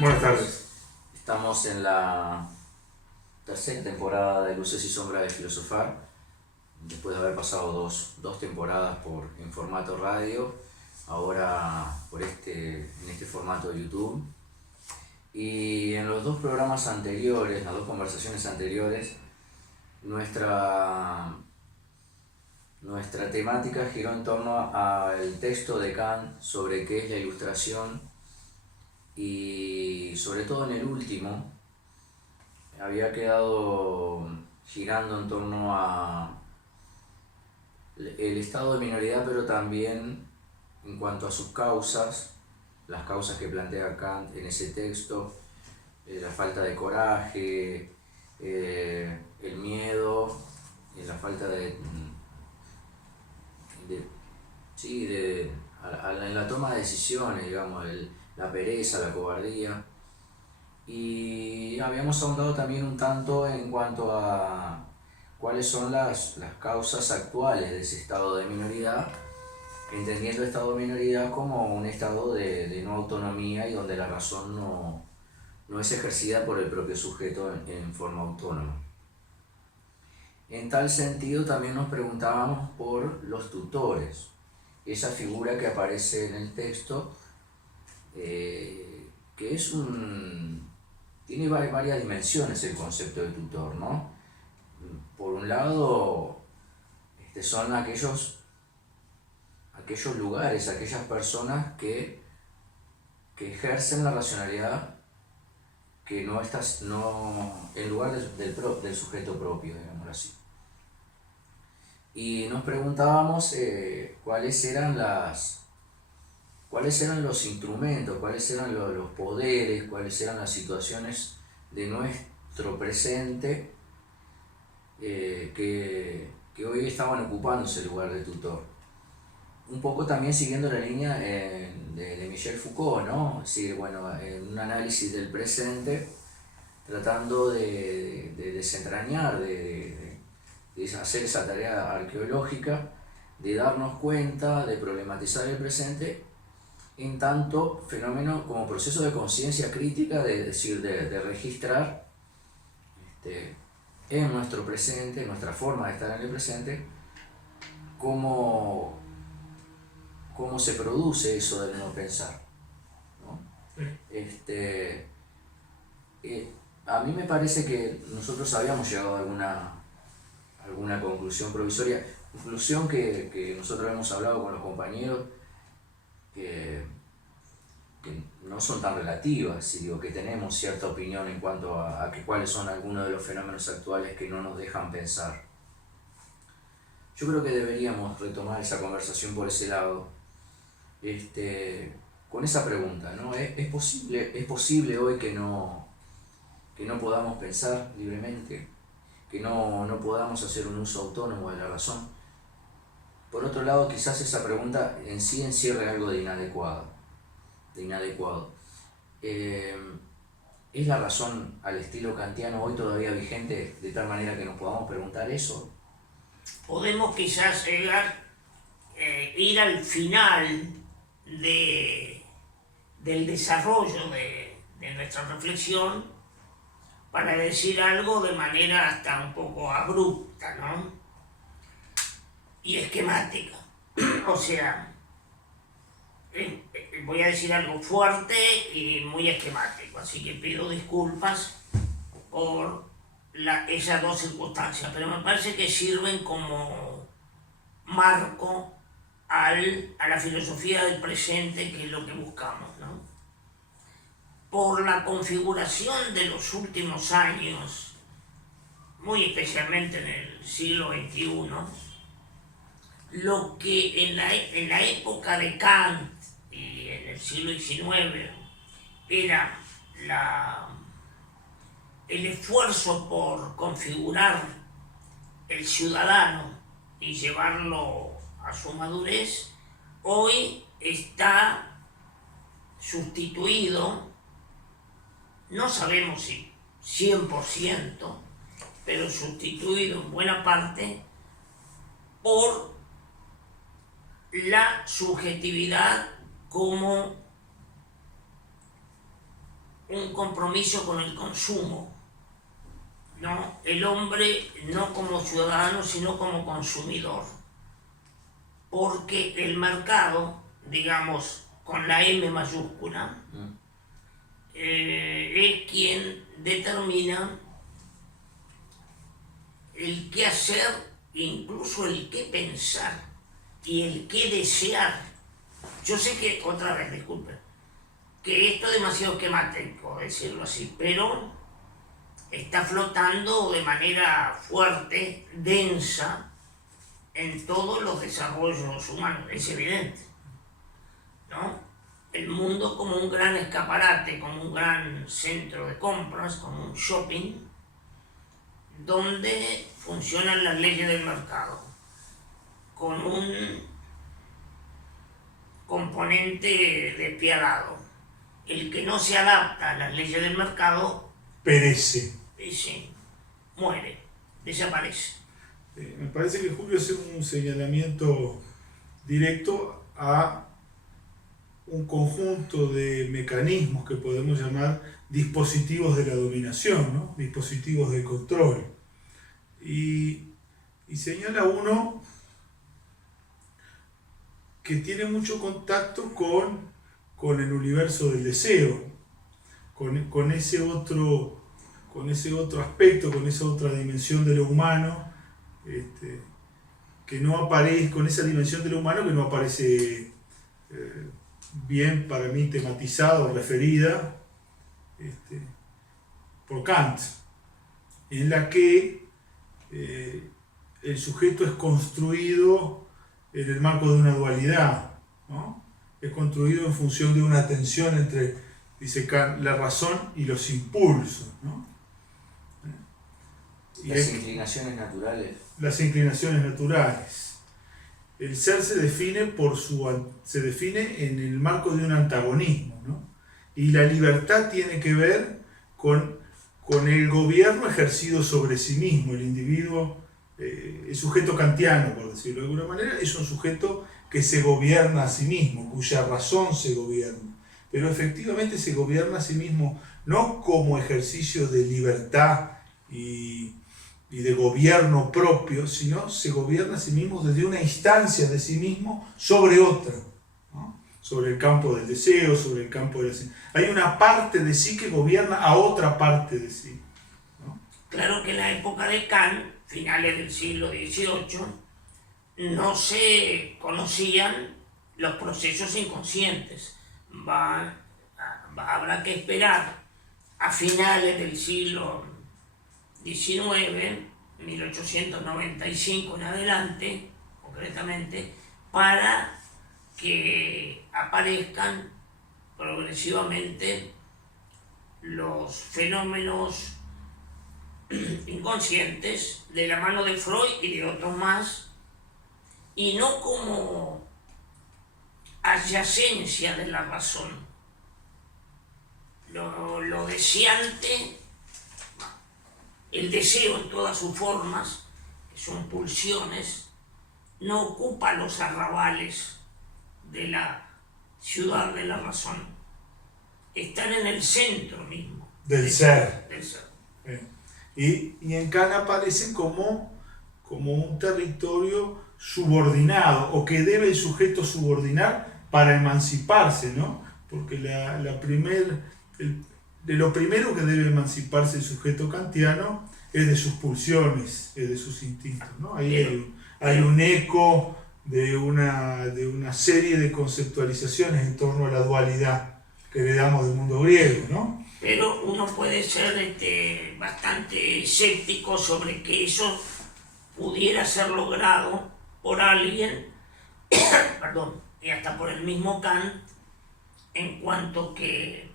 Buenas tardes. Estamos en la tercera temporada de Luces y Sombras de Filosofar, después de haber pasado dos temporadas en formato radio, ahora en este formato de YouTube. Y en los dos programas anteriores, las dos conversaciones anteriores, nuestra temática giró en torno al texto de Kant sobre qué es la ilustración, y sobre todo en el último había quedado girando en torno a el estado de minoridad, pero también en cuanto a sus causas, las causas que plantea Kant en ese texto, la falta de coraje, el miedo, la falta en la toma de decisiones, digamos, la pereza, la cobardía. Y habíamos ahondado también un tanto en cuanto a cuáles son las causas actuales de ese estado de minoridad, entendiendo el estado de minoridad como un estado de no autonomía y donde la razón no es ejercida por el propio sujeto en forma autónoma. En tal sentido también nos preguntábamos por los tutores, esa figura que aparece en el texto, que tiene varias dimensiones el concepto de tutor, ¿no? Por un lado, son aquellos lugares, aquellas personas que ejercen la racionalidad que no en lugar del sujeto propio, digamos así. Y nos preguntábamos cuáles eran los instrumentos, cuáles eran los poderes, cuáles eran las situaciones de nuestro presente que hoy estaban ocupando ese lugar de tutor. Un poco también siguiendo la línea de Michel Foucault, ¿no? Sí, bueno, en un análisis del presente, tratando de desentrañar, de hacer esa tarea arqueológica, de darnos cuenta, de problematizar el presente, en tanto fenómeno como proceso de conciencia crítica, de registrar en nuestro presente, en nuestra forma de estar en el presente, cómo se produce eso del no pensar, ¿no? A mí me parece que nosotros habíamos llegado a alguna conclusión provisoria, conclusión que nosotros hemos hablado con los compañeros, que no son tan relativas, y digo que tenemos cierta opinión en cuanto a cuáles son algunos de los fenómenos actuales que no nos dejan pensar. Yo creo que deberíamos retomar esa conversación por ese lado, con esa pregunta, ¿no? ¿Es posible hoy que no podamos pensar libremente, que no podamos hacer un uso autónomo de la razón? Por otro lado, quizás esa pregunta en sí encierre algo de inadecuado. ¿Es la razón al estilo kantiano hoy todavía vigente de tal manera que nos podamos preguntar eso? Podemos quizás ir al final del desarrollo de nuestra reflexión para decir algo de manera hasta un poco abrupta, ¿no? Y esquemática. O sea, voy a decir algo fuerte y muy esquemático, así que pido disculpas por esas dos circunstancias, pero me parece que sirven como marco a la filosofía del presente, que es lo que buscamos, ¿no? Por la configuración de los últimos años, muy especialmente en el siglo XXI, lo que en la época de Kant y en el siglo XIX era el esfuerzo por configurar el ciudadano y llevarlo a su madurez, hoy está sustituido, no sabemos si 100%, pero sustituido en buena parte por la subjetividad como un compromiso con el consumo, ¿no? El hombre no como ciudadano, sino como consumidor. Porque el mercado, digamos, con la M mayúscula, es quien determina el qué hacer, incluso el qué pensar y el qué desear. Yo sé que, otra vez, disculpen, que esto es demasiado esquemático decirlo así, pero está flotando de manera fuerte, densa, en todos los desarrollos humanos, es evidente, ¿no? El mundo como un gran escaparate, como un gran centro de compras, como un shopping, donde funcionan las leyes del mercado, con un componente despiadado. El que no se adapta a las leyes del mercado perece. Sí, muere, desaparece. Me parece que Julio hace un señalamiento directo a un conjunto de mecanismos que podemos llamar dispositivos de la dominación, ¿no? Dispositivos de control. Y señala uno que tiene mucho contacto con el universo del deseo, con ese otro aspecto, con esa otra dimensión de lo humano, que no aparece, con esa dimensión de lo humano que no aparece bien para mí tematizada o referida por Kant, en la que el sujeto es construido en el marco de una dualidad, ¿no? Es construido en función de una tensión entre, dice Kant, la razón y los impulsos, ¿no? Las inclinaciones naturales. Las inclinaciones naturales. El ser se define en el marco de un antagonismo, ¿no? Y la libertad tiene que ver con el gobierno ejercido sobre sí mismo. El individuo, el sujeto kantiano, por decirlo de alguna manera, es un sujeto que se gobierna a sí mismo, cuya razón se gobierna. Pero efectivamente se gobierna a sí mismo no como ejercicio de libertad y de gobierno propio, sino se gobierna a sí mismo desde una instancia de sí mismo sobre otra, ¿no? Sobre el campo del deseo, sobre el campo de la... Hay una parte de sí que gobierna a otra parte de sí, ¿no? Claro que en la época de Kant, finales del siglo XVIII, no se conocían los procesos inconscientes. Habrá que esperar a finales del siglo XIX, 1895 en adelante, concretamente, para que aparezcan progresivamente los fenómenos inconscientes de la mano de Freud y de otros más, y no como adyacencia de la razón. Lo deseante, el deseo en todas sus formas, que son pulsiones, no ocupa los arrabales de la ciudad de la razón. Están en el centro mismo del ser. Del ser. Y en Kant aparecen como un territorio subordinado, o que debe el sujeto subordinar para emanciparse, ¿no? Porque de lo primero que debe emanciparse el sujeto kantiano es de sus pulsiones, es de sus instintos, ¿no? Ahí hay un eco de una serie de conceptualizaciones en torno a la dualidad que heredamos del mundo griego, ¿no? Pero uno puede ser bastante escéptico sobre que eso pudiera ser logrado por alguien, perdón, y hasta por el mismo Kant, en cuanto que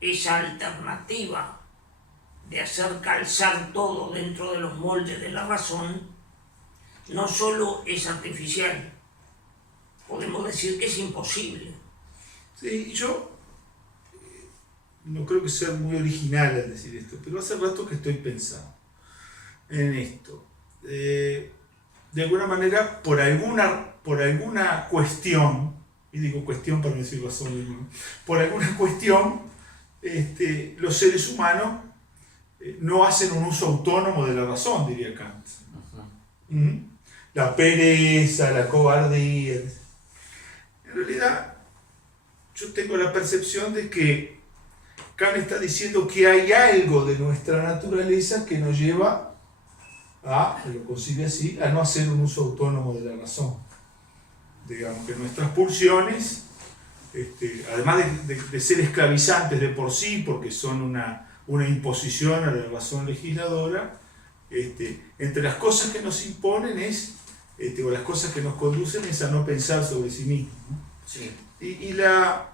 esa alternativa de hacer calzar todo dentro de los moldes de la razón no solo es artificial, podemos decir que es imposible. Sí, yo no creo que sea muy original al decir esto, pero hace rato que estoy pensando en esto. De alguna manera, por alguna cuestión, y digo cuestión para no decir razón, por alguna cuestión, los seres humanos no hacen un uso autónomo de la razón, diría Kant. ¿Mm? La pereza, la cobardía. En realidad, yo tengo la percepción de que Kant está diciendo que hay algo de nuestra naturaleza que nos lleva a, lo concibe así, a no hacer un uso autónomo de la razón. Digamos que nuestras pulsiones, además de ser esclavizantes de por sí, porque son una imposición a la razón legisladora, entre las cosas que nos imponen o las cosas que nos conducen es a no pensar sobre sí mismos, ¿no? Sí. Y la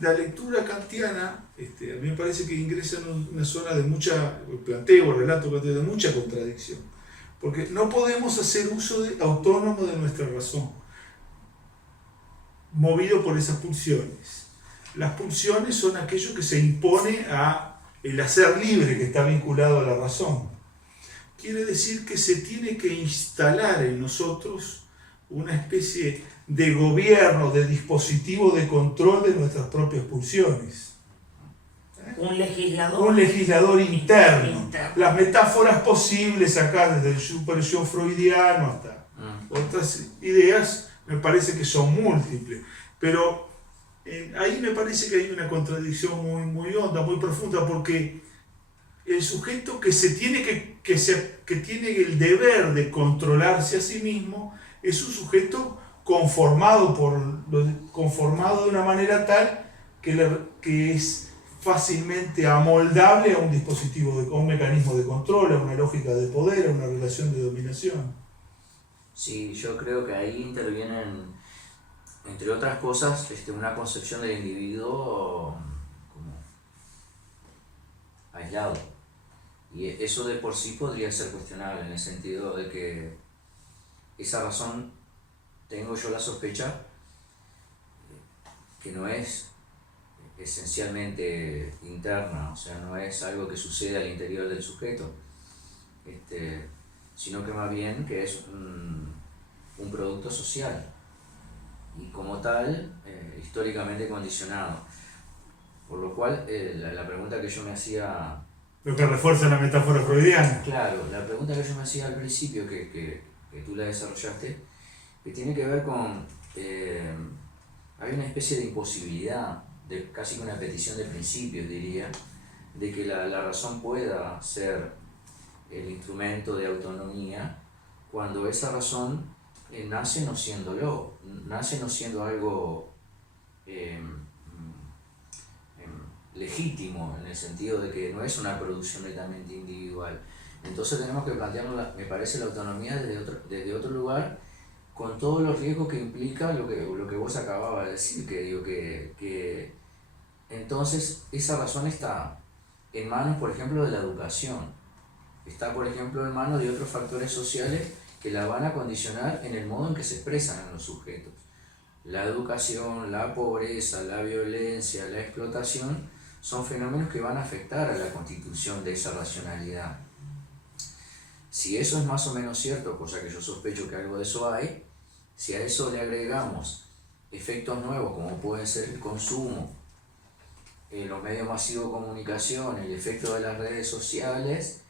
lectura kantiana, a mí me parece que ingresa en una zona de mucha, relato kantiano, de mucha contradicción, porque no podemos hacer uso autónomo de nuestra razón, movido por esas pulsiones. Las pulsiones son aquello que se impone a el hacer libre, que está vinculado a la razón. Quiere decir que se tiene que instalar en nosotros una especie de gobierno, de dispositivo de control de nuestras propias pulsiones. Un legislador. Un legislador interno. Las metáforas posibles acá, desde el super yo freudiano hasta otras ideas, me parece que son múltiples. Pero ahí me parece que hay una contradicción muy honda, muy profunda, porque el sujeto que tiene el deber de controlarse a sí mismo es un sujeto conformado de una manera tal que es fácilmente amoldable a un dispositivo, a un mecanismo de control, a una lógica de poder, a una relación de dominación. Sí, yo creo que ahí intervienen, entre otras cosas, una concepción del individuo como aislado. Y eso de por sí podría ser cuestionable, en el sentido de que esa razón, tengo yo la sospecha, que no es esencialmente interna, o sea, no es algo que sucede al interior del sujeto, sino que más bien que es un producto social y como tal históricamente condicionado. Por lo cual la pregunta que yo me hacía... Lo que refuerza la metáfora freudiana. Claro, la pregunta que yo me hacía al principio, que tú la desarrollaste, que tiene que ver con... hay una especie de imposibilidad, casi una petición de principios, diría, de que la razón pueda ser el instrumento de autonomía cuando esa razón nace no siéndolo, nace no siendo algo legítimo, en el sentido de que no es una producción netamente individual. Entonces tenemos que plantearnos, me parece, la autonomía desde otro lugar, con todos los riesgos que implica lo que vos acababas de decir, que entonces esa razón está en manos, por ejemplo, de la educación, está, por ejemplo, en manos de otros factores sociales que la van a condicionar en el modo en que se expresan en los sujetos. La educación, la pobreza, la violencia, la explotación son fenómenos que van a afectar a la constitución de esa racionalidad. Si eso es más o menos cierto, cosa que yo sospecho que algo de eso hay, si a eso le agregamos efectos nuevos como pueden ser el consumo, los medios masivos de comunicación, el efecto de las redes sociales,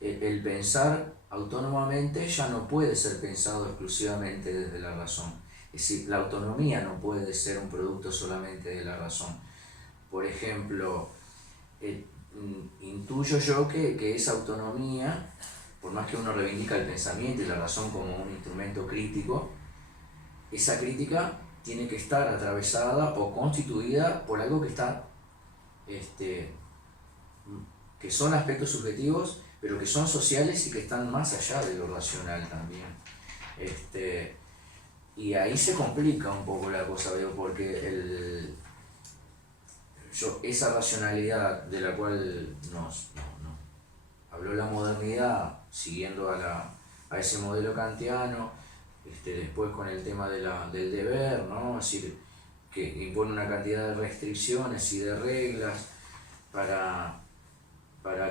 el pensar autónomamente ya no puede ser pensado exclusivamente desde la razón. Es decir, la autonomía no puede ser un producto solamente de la razón. Por ejemplo, intuyo yo que esa autonomía, por más que uno reivindica el pensamiento y la razón como un instrumento crítico, esa crítica tiene que estar atravesada o constituida por algo que está, que son aspectos subjetivos, pero que son sociales y que están más allá de lo racional también. Y ahí se complica un poco la cosa, veo, porque esa racionalidad de la cual nos habló la modernidad, siguiendo a ese modelo kantiano, después con el tema del deber, ¿no? Es decir, que impone una cantidad de restricciones y de reglas para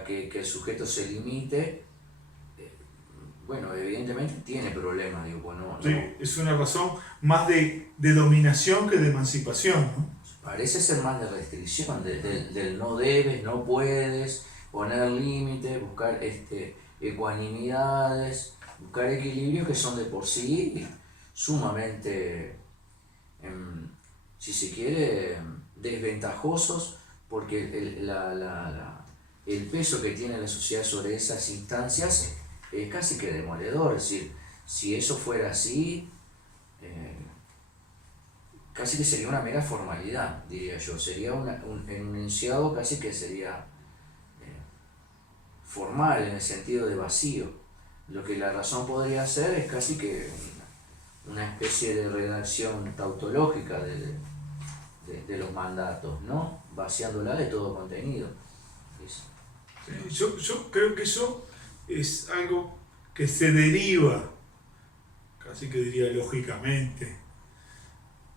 que el sujeto se limite. Bueno, evidentemente tiene problemas, digo, pues no. Sí, es una razón más de dominación que de emancipación, ¿no? parece ser más de restricción, del no debes, no puedes, poner límites, buscar ecuanimidades, buscar equilibrios que son de por sí sumamente, si se quiere, desventajosos, porque el peso que tiene la sociedad sobre esas instancias es casi que demoledor. Es decir, si eso fuera así, casi que sería una mera formalidad, diría yo. Sería un enunciado casi que sería formal, en el sentido de vacío. Lo que la razón podría hacer es casi que una especie de redacción tautológica de los mandatos, ¿no? Vaciándola de todo contenido. Yo creo que eso es algo que se deriva, casi que diría lógicamente,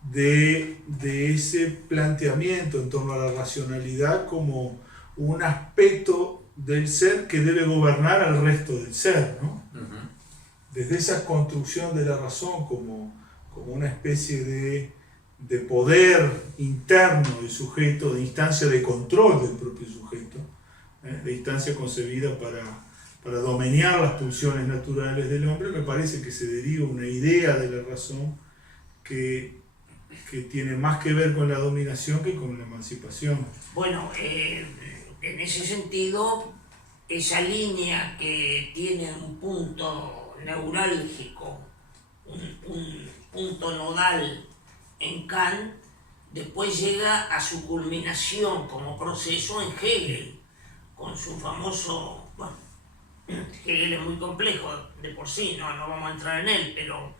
de ese planteamiento en torno a la racionalidad como un aspecto del ser que debe gobernar al resto del ser, ¿no? Uh-huh. Desde esa construcción de la razón como una especie de poder interno del sujeto, de instancia de control del propio sujeto, de instancia concebida para domeñar las pulsiones naturales del hombre, me parece que se deriva una idea de la razón que tiene más que ver con la dominación que con la emancipación. Bueno, en ese sentido, esa línea que tiene un punto neurálgico, un punto nodal en Kant, después llega a su culminación como proceso en Hegel, con su famoso, bueno, Hegel es muy complejo de por sí, no vamos a entrar en él, pero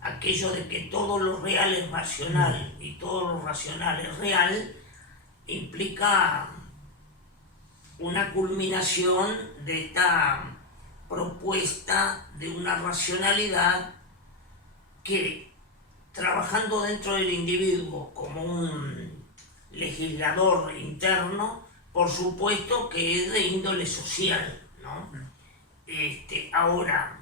aquello de que todo lo real es racional y todo lo racional es real, implica una culminación de esta propuesta de una racionalidad que, trabajando dentro del individuo como un legislador interno, por supuesto que es de índole social, ¿no? Ahora,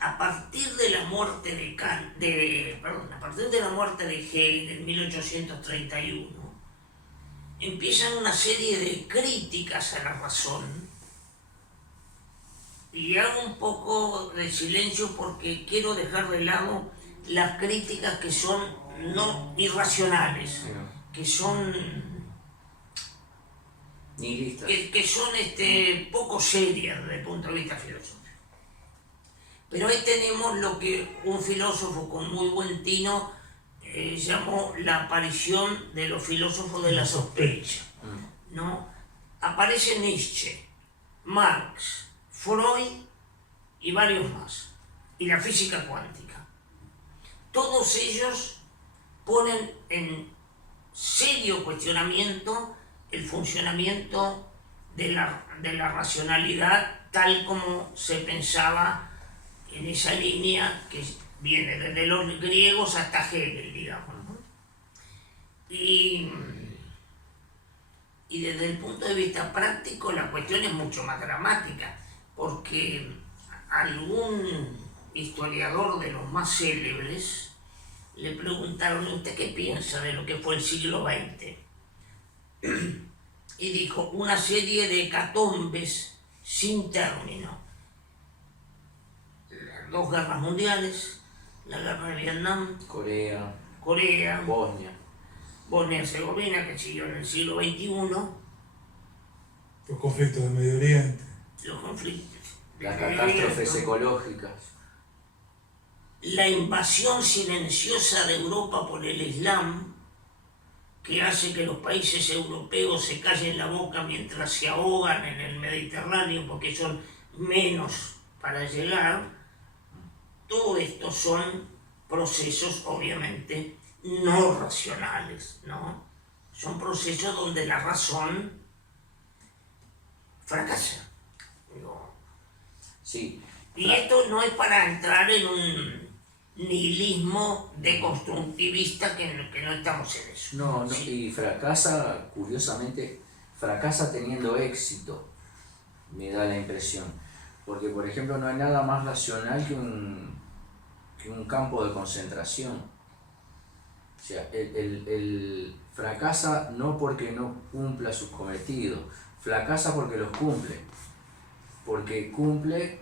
a partir de la muerte a partir de la muerte de Hegel en 1831, empiezan una serie de críticas a la razón, y hago un poco de silencio porque quiero dejar de lado las críticas que son no irracionales, que son nihilistas, que son poco serias desde el punto de vista filosófico. Pero ahí tenemos lo que un filósofo con muy buen tino llamó la aparición de los filósofos de la sospecha, ¿no? Aparece Nietzsche, Marx, Freud y varios más, y la física cuántica. Todos ellos ponen en serio cuestionamiento el funcionamiento de la racionalidad tal como se pensaba en esa línea que viene desde los griegos hasta Hegel, digamos, ¿no? Y desde el punto de vista práctico la cuestión es mucho más dramática, porque algún historiador de los más célebres le preguntaron: ¿usted qué piensa de lo que fue el siglo XX? Y dijo: una serie de hecatombes sin término. Las dos guerras mundiales, la guerra de Vietnam, Corea, Bosnia-Herzegovina, que siguió en el siglo XXI, los conflictos del Medio Oriente, los conflictos, las catástrofes ecológicas, la invasión silenciosa de Europa por el Islam, que hace que los países europeos se callen la boca mientras se ahogan en el Mediterráneo porque son menos para llegar. Todo esto son procesos obviamente no racionales, ¿no? Son procesos donde la razón fracasa. Sí. Y esto no es para entrar en un nihilismo deconstructivista que no estamos en eso. No, Sí. Y fracasa, curiosamente, fracasa teniendo éxito, me da la impresión. Porque, por ejemplo, no hay nada más racional que un campo de concentración. sea, el fracasa no porque no cumpla sus cometidos, fracasa porque los cumple, porque cumple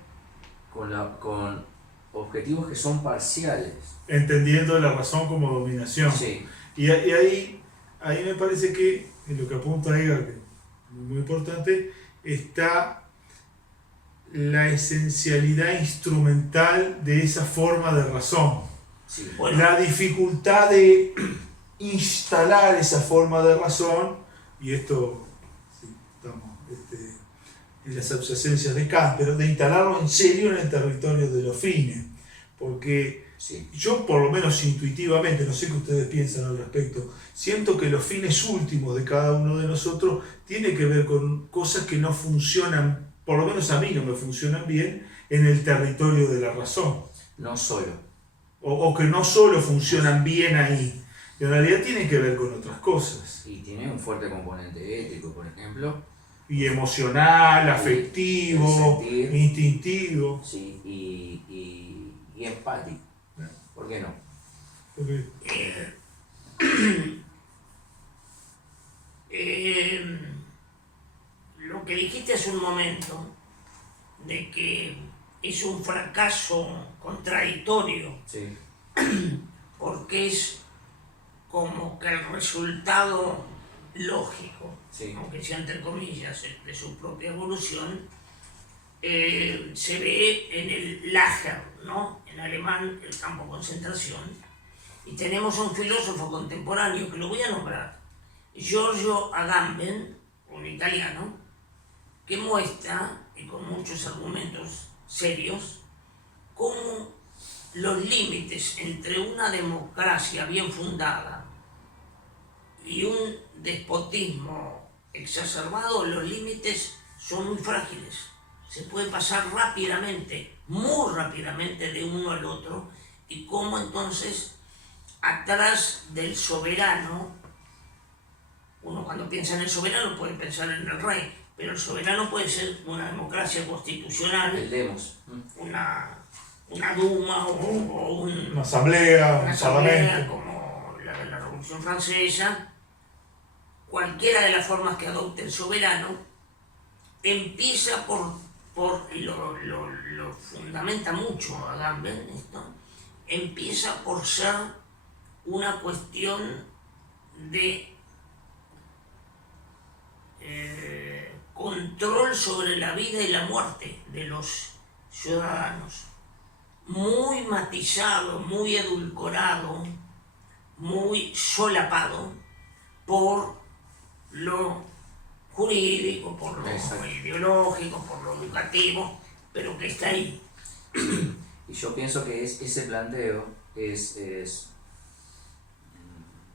con objetivos que son parciales. Entendiendo la razón como dominación. Sí, Y ahí me parece que, en lo que apunta Edgar, que es muy importante, está la esencialidad instrumental de esa forma de razón. sí. Bueno, La dificultad de instalar esa forma de razón, y esto, sí, estamos en las adyacencias de Kant, pero de instalarlo en serio en el territorio de los fines. Porque Sí. yo, por lo menos intuitivamente, no sé qué ustedes piensan al respecto, siento que los fines últimos de cada uno de nosotros tiene que ver con cosas que no funcionan, por lo menos a mí no me funcionan bien, en el territorio de la razón. No solo. O que no solo funcionan bien ahí, en realidad tienen que ver con otras cosas. Y tiene un fuerte componente ético, por ejemplo. Y emocional, El afectivo, sentir. instintivo. Sí, y empático. ¿Por qué no? Porque lo que dijiste hace un momento, de que es un fracaso contradictorio, Sí, porque es como que el resultado lógico, sí, aunque sea entre comillas, de su propia evolución, se ve en el Lager, ¿no? En alemán, el campo de concentración. Y tenemos un filósofo contemporáneo, que lo voy a nombrar, Giorgio Agamben, un italiano, que muestra, y con muchos argumentos serios, cómo los límites entre una democracia bien fundada y un despotismo exacerbado, los límites son muy frágiles. Se puede pasar rápidamente, muy rápidamente, de uno al otro, y cómo entonces atrás del soberano, uno cuando piensa en el soberano puede pensar en el rey, pero el soberano puede ser una democracia constitucional, el demos. una Duma o una asamblea, una un asamblea parlamento. como la de la Revolución Francesa. Cualquiera de las formas que adopte el soberano empieza lo fundamenta mucho Agamben esto, empieza por ser una cuestión de control sobre la vida y la muerte de los ciudadanos, muy matizado, muy edulcorado, muy solapado por lo jurídico, por lo Exacto. ideológico, por lo educativo, pero que está ahí. Y yo pienso que ese planteo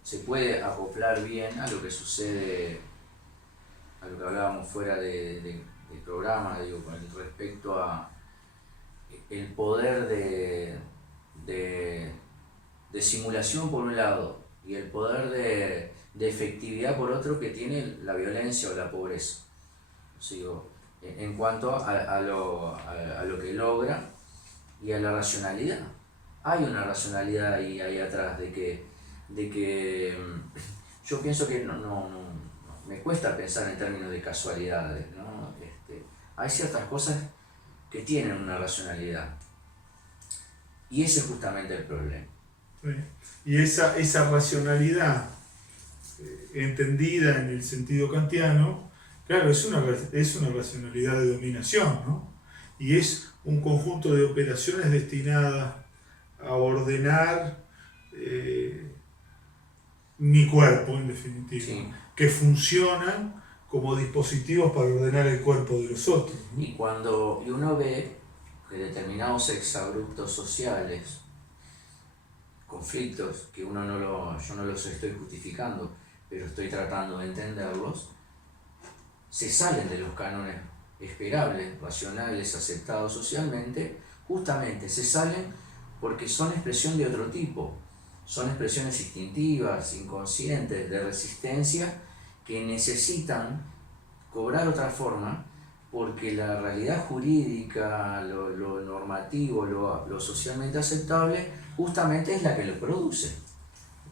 se puede acoplar bien a lo que sucede, a lo que hablábamos fuera del programa, digo, con respecto a el poder de simulación por un lado y el poder de efectividad por otro que tiene la violencia o la pobreza. Digo, en cuanto a lo que logra y a la racionalidad. Hay una racionalidad ahí atrás de que yo pienso que no me cuesta pensar en términos de casualidades, ¿no? Hay ciertas cosas que tienen una racionalidad y ese es justamente el problema. ¿Sí? Y esa racionalidad entendida en el sentido kantiano, claro, es una racionalidad de dominación, ¿no? Y es un conjunto de operaciones destinadas a ordenar mi cuerpo, en definitiva, Sí. que funcionan como dispositivos para ordenar el cuerpo de los otros, ¿no? Y cuando uno ve que determinados exabruptos sociales, conflictos que yo no los estoy justificando, pero estoy tratando de entenderlos, se salen de los cánones esperables, racionales, aceptados socialmente, justamente se salen porque son expresión de otro tipo, son expresiones instintivas, inconscientes, de resistencia, que necesitan cobrar otra forma porque la realidad jurídica, lo normativo, lo socialmente aceptable, justamente es la que lo produce.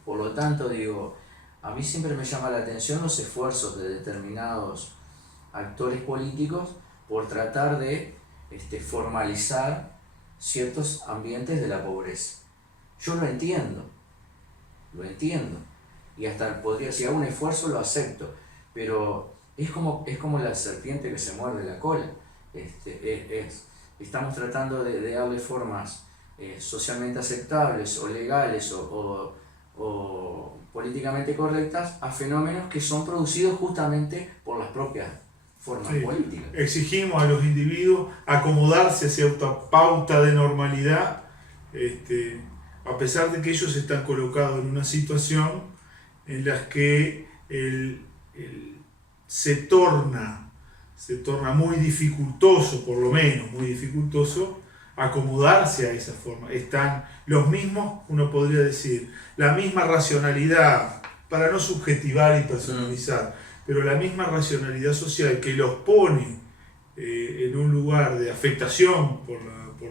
Por lo tanto, digo, a mí siempre me llama la atención los esfuerzos de determinados actores políticos por tratar de formalizar ciertos ambientes de la pobreza. Yo lo entiendo, y hasta podría, si hago un esfuerzo lo acepto, pero es como la serpiente que se muerde la cola. Estamos tratando de darle formas socialmente aceptables o legales o políticamente correctas a fenómenos que son producidos justamente por las propias formas políticas. Exigimos a los individuos acomodarse a cierta pauta de normalidad, a pesar de que ellos están colocados en una situación en la que se torna muy dificultoso, por lo menos muy dificultoso, acomodarse a esa forma. Están los mismos, uno podría decir, la misma racionalidad, para no subjetivar y personalizar, pero la misma racionalidad social que los pone en un lugar de afectación por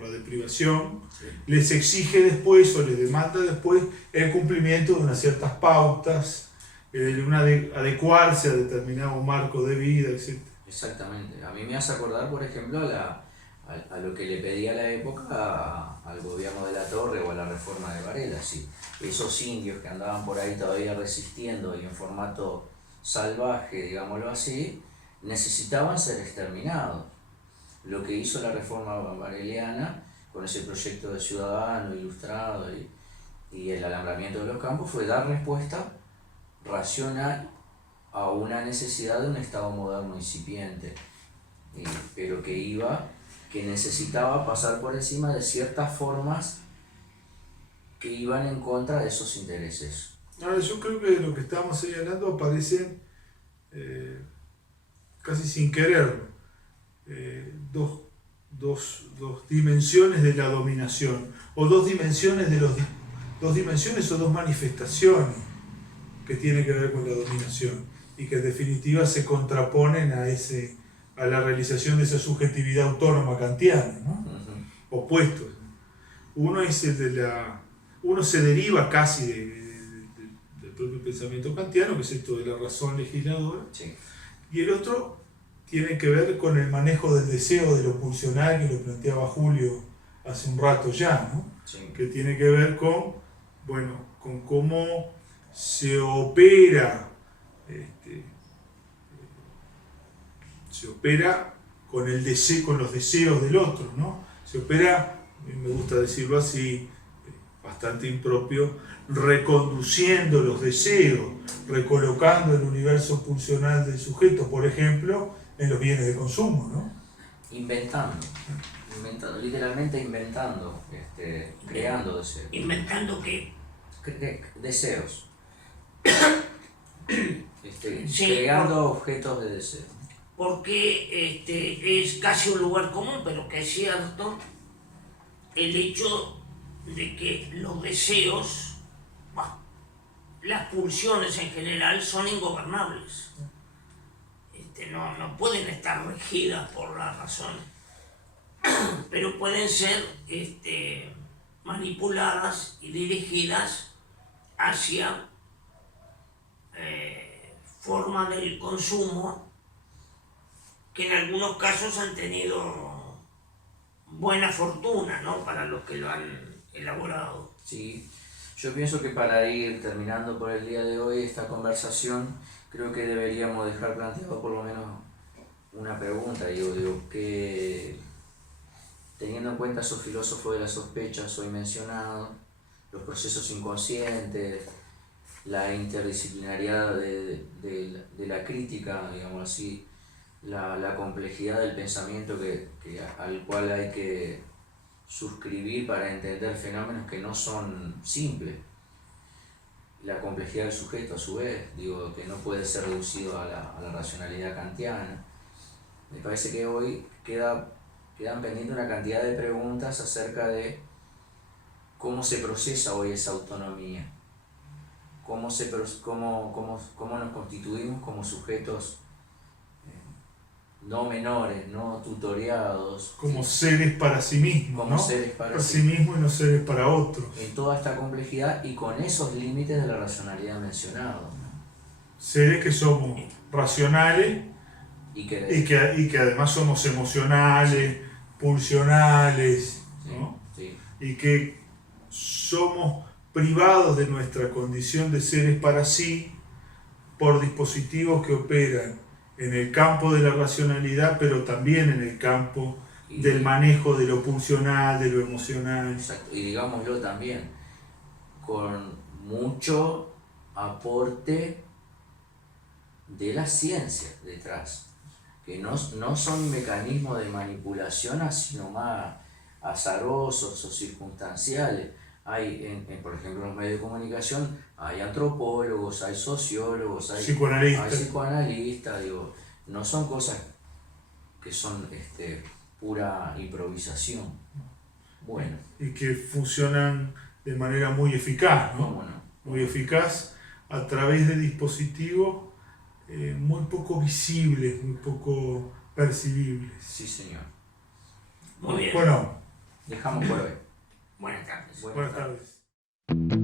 la deprivación, les exige después o les demanda después el cumplimiento de unas ciertas pautas, adecuarse a determinado marco de vida, etc. Exactamente. A mí me hace acordar, por ejemplo, a lo que le pedía a la época al gobierno de la Torre o a la reforma de Varela. ¿Sí? Esos indios que andaban por ahí todavía resistiendo y en formato salvaje, digámoslo así, necesitaban ser exterminados. Lo que hizo la reforma vareliana con ese proyecto de ciudadano ilustrado y el alambramiento de los campos fue dar respuesta racional a una necesidad de un Estado moderno incipiente, pero que necesitaba pasar por encima de ciertas formas que iban en contra de esos intereses. Ahora, yo creo que lo que estamos señalando aparecen casi sin quererlo, dos dimensiones de la dominación, o dos dimensiones o dos manifestaciones que tienen que ver con la dominación y que en definitiva se contraponen a la realización de esa subjetividad autónoma kantiana, ¿no? Uh-huh. Opuestos. Uno es uno se deriva casi del propio pensamiento kantiano, que es esto de la razón legisladora, Sí. y el otro tiene que ver con el manejo del deseo, de lo pulsional, que lo planteaba Julio hace un rato ya, ¿no? Sí. Que tiene que ver con cómo se opera con los deseos del otro, ¿no? Se opera, me gusta decirlo así, bastante impropio, reconduciendo los deseos, recolocando el universo pulsional del sujeto, por ejemplo, en los bienes de consumo, ¿no? Inventando, literalmente inventando, creando deseos. ¿Inventando qué? Deseos. Sí, creando objetos de deseo. Porque es casi un lugar común, pero que es cierto el hecho de que los deseos, las pulsiones en general, son ingobernables. No pueden estar regidas por la razón, pero pueden ser manipuladas y dirigidas hacia formas del consumo que en algunos casos han tenido buena fortuna, ¿no?, para los que lo han elaborado. Sí, yo pienso que para ir terminando por el día de hoy esta conversación, creo que deberíamos dejar planteado por lo menos una pregunta, digo que teniendo en cuenta esos filósofos de la sospecha hoy mencionados, los procesos inconscientes, la interdisciplinariedad de la crítica, digamos así, la complejidad del pensamiento al cual hay que suscribir para entender fenómenos que no son simples, la complejidad del sujeto a su vez, digo, que no puede ser reducido a la racionalidad kantiana. Me parece que hoy quedan pendientes una cantidad de preguntas acerca de cómo se procesa hoy esa autonomía, cómo nos constituimos como sujetos no menores, no tutoriados, como seres para sí mismos, como ¿no? seres para Para sí sí mismos y no seres para otros. en toda esta complejidad y con esos límites de la racionalidad mencionados, ¿no? Seres que somos racionales Y que, y que además somos emocionales, pulsionales, sí, ¿no? sí, Y que somos privados de nuestra condición de seres para sí por dispositivos que operan en el campo de la racionalidad, pero también en el campo y, del manejo de lo pulsional, de lo emocional. exacto, y digámoslo también, con mucho aporte de la ciencia detrás, que no son mecanismos de manipulación, sino más azarosos o circunstanciales. Hay, por ejemplo, en los medios de comunicación, hay antropólogos, hay sociólogos, hay psicoanalistas, digo, no son cosas que son pura improvisación. Bueno, Y que funcionan de manera muy eficaz, ¿no? ¿cómo no? Muy eficaz a través de dispositivos muy poco visibles, muy poco percibibles. Sí, señor. Muy bien. Bueno, Dejamos por hoy. Buenas tardes. buenas tardes.